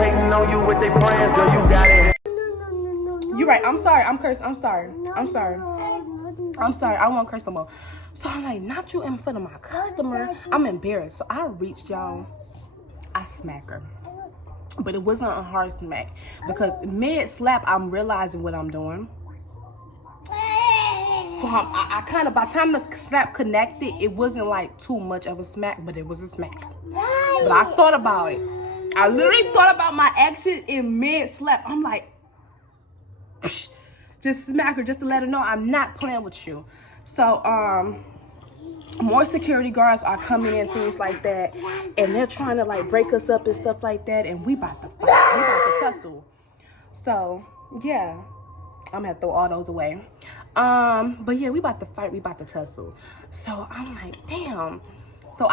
hating on you with their friends, girl, you got it. You're right. I'm sorry. I'm cursed. I'm sorry. I'm sorry. I'm sorry. I won't curse no more. So I'm like, not you in front of my customer. I'm embarrassed. So I reached y'all. I smack her. But it wasn't a hard smack. Because mid-slap, I'm realizing what I'm doing. So I kind of, by the time the slap connected, it wasn't like too much of a smack, but it was a smack. But I thought about it. I literally thought about my actions in mid-slap. I'm like, psh, just smack her just to let her know I'm not playing with you. So, more security guards are coming in, things like that, and they're trying to like break us up and stuff like that, and we about to fight. We about to tussle. So, yeah, I'm gonna throw all those away. But yeah, we about to fight, we about to tussle. So I'm like, damn. So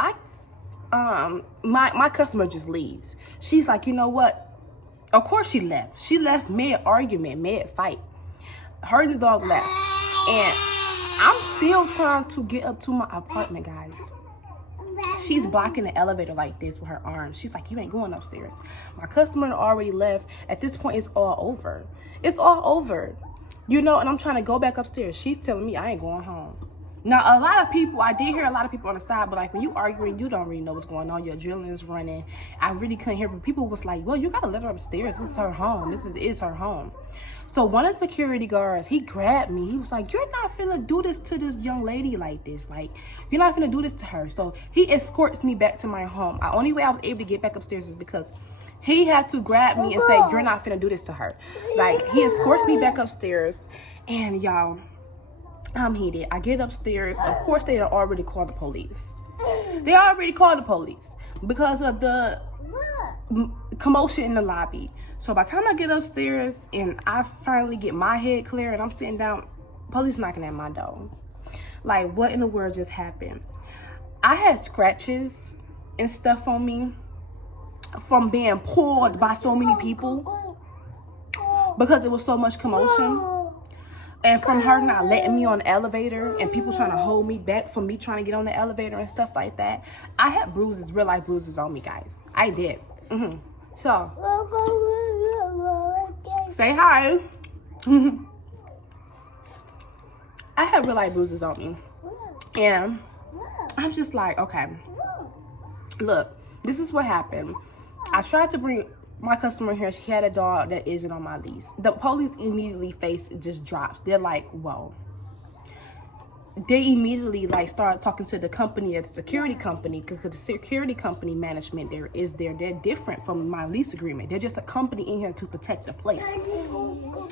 my customer just leaves. She's like, you know what? Of course she left. She left mid-argument, mid-fight. Her and the dog left. And I'm still trying to get up to my apartment, guys. She's blocking the elevator like this with her arms. She's like, you ain't going upstairs. My customer already left. At this point, it's all over. It's all over. You know, and I'm trying to go back upstairs. She's telling me I ain't going home. Now, a lot of people, I did hear a lot of people on the side, but like when you arguing, you don't really know what's going on. Your adrenaline is running. I really couldn't hear, but people was like, well, you got to let her upstairs. This is her home. This is her home. So one of the security guards, he grabbed me. He was like, you're not finna do this to this young lady like this. Like, you're not finna do this to her. So he escorts me back to my home. The only way I was able to get back upstairs is because he had to grab me and say, you're not finna do this to her. Like, he escorts me back upstairs. And y'all, I'm heated. I get upstairs. Of course, they had already called the police. They already called the police because of the commotion in the lobby. So by the time I get upstairs and I finally get my head clear and I'm sitting down, police knocking at my door. Like, what in the world just happened? I had scratches and stuff on me from being pulled by so many people because it was so much commotion. And from her not letting me on the elevator and people trying to hold me back from me trying to get on the elevator and stuff like that. I had bruises, real life bruises on me, guys. I did. So, say hi. I had real life bruises on me. And I'm just like, okay, look, this is what happened. I tried to bring my customer here. She had a dog that isn't on my lease. The police immediately face just drops. They're like, whoa. They immediately like start talking to the company, the security company, because the security company management they're different from my lease agreement. They're just a company in here to protect the place.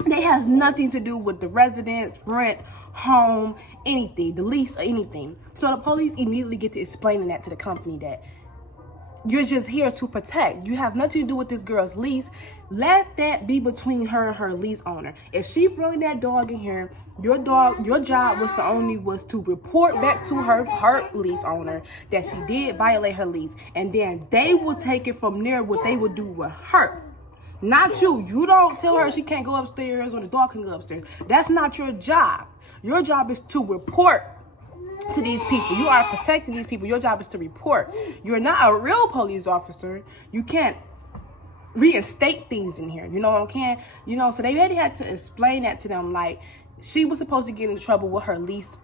They has nothing to do with the residents, rent, home, anything, the lease or anything. So the police immediately get to explaining that to the company that you're just here to protect. You have nothing to do with this girl's lease. Let that be between her and her lease owner. If she bring that dog in here, your job was to report back to her lease owner that she did violate her lease. And then they will take it from there what they would do with her. Not you. You don't tell her she can't go upstairs or the dog can go upstairs. That's not your job. Your job is to report to these people. You are protecting these people. Your job is to report. You're not a real police officer. You can't reinstate things in here. You know what I'm saying? You know, so they already had to explain that to them. Like, she was supposed to get into trouble with her lease,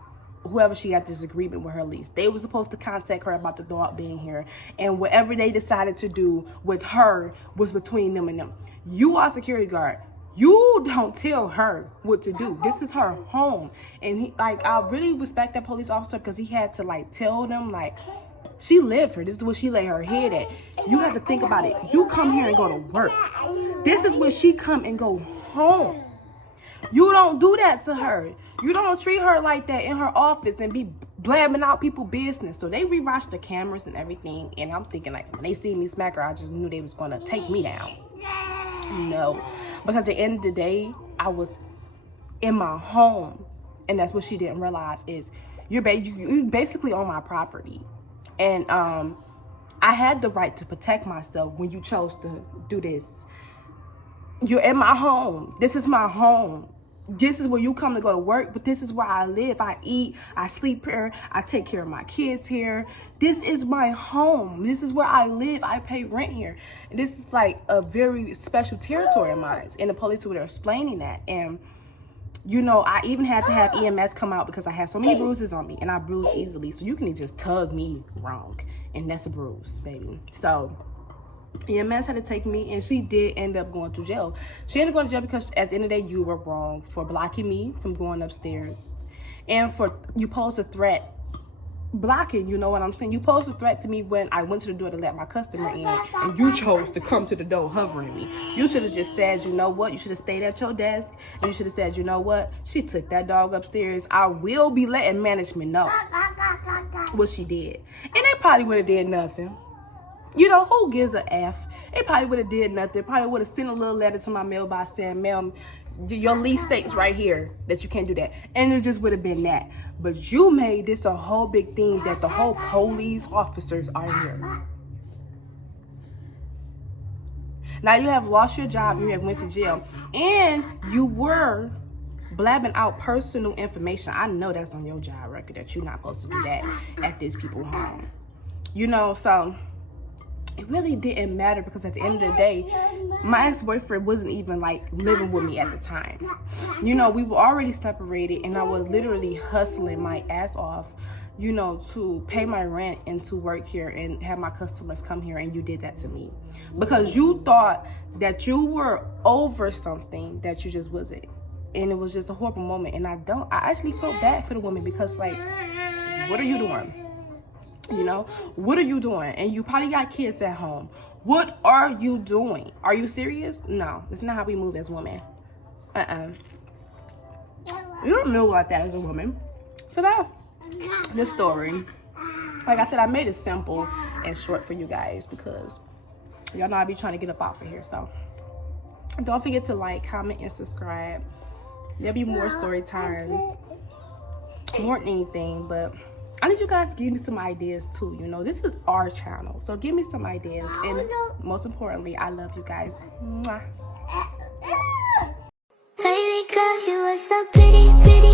whoever she had this agreement with her lease. They were supposed to contact her about the dog being here. And whatever they decided to do with her was between them and them. You are a security guard. You don't tell her what to do. This is her home. And I really respect that police officer because he had to like tell them like, she lived here. This is where she lay her head at. You have to think about it. You come here and go to work. This is where she come and go home. You don't do that to her. You don't treat her like that in her office and be blabbing out people's business. So they rewatched the cameras and everything. And I'm thinking like, when they see me smack her, I just knew they was going to take me down. No, because at the end of the day, I was in my home, and that's what she didn't realize is you're basically on my property, and I had the right to protect myself when you chose to do this. You're in my home. This is my home. this is where you come to go to work, but this is where I live. I eat, I sleep here, I take care of my kids here. This is my home. This is where I live. I pay rent here. And this is like a very special territory of mine. And the police were explaining that. And you know, I even had to have EMS come out because I had so many bruises on me, and I bruise easily. So you can just tug me wrong, and that's a bruise, baby. So EMS had to take me, and she did end up going to jail. She ended up going to jail because at the end of the day, you were wrong for blocking me from going upstairs, and for you posed a threat. Blocking, you know what I'm saying? You posed a threat to me when I went to the door to let my customer in, and you chose to come to the door hovering me. You should have just said, you know what? You should have stayed at your desk, and you should have said, you know what? She took that dog upstairs. I will be letting management know what she did. And they probably would have did nothing. You know, who gives a F? They probably would have did nothing. Probably would have sent a little letter to my mailbox saying, ma'am, your lease states right here that you can't do that. And it just would have been that. But you made this a whole big thing that the whole police officers are here. Now you have lost your job, you have went to jail, and you were blabbing out personal information. I know that's on your job record that you're not supposed to do that at these people's home. You know, so it really didn't matter because at the end of the day, my ex-boyfriend wasn't even like living with me at the time. You know, we were already separated, and I was literally hustling my ass off, you know, to pay my rent and to work here and have my customers come here, and you did that to me because you thought that you were over something that you just wasn't. And it was just a horrible moment, and I actually felt bad for the woman because, like, what are you doing? You know, what are you doing? And you probably got kids at home. What are you doing? Are you serious? No, it's not how we move as women. You don't move like that as a woman. So that's the story. Like I said, I made it simple and short for you guys because y'all know I be trying to get up off of here. So don't forget to like, comment, and subscribe. There'll be more story times, more than anything, but I need you guys to give me some ideas too. You know, this is our channel, so give me some ideas. And most importantly, I love you guys. Mwah. Baby girl, you are so pretty, pretty.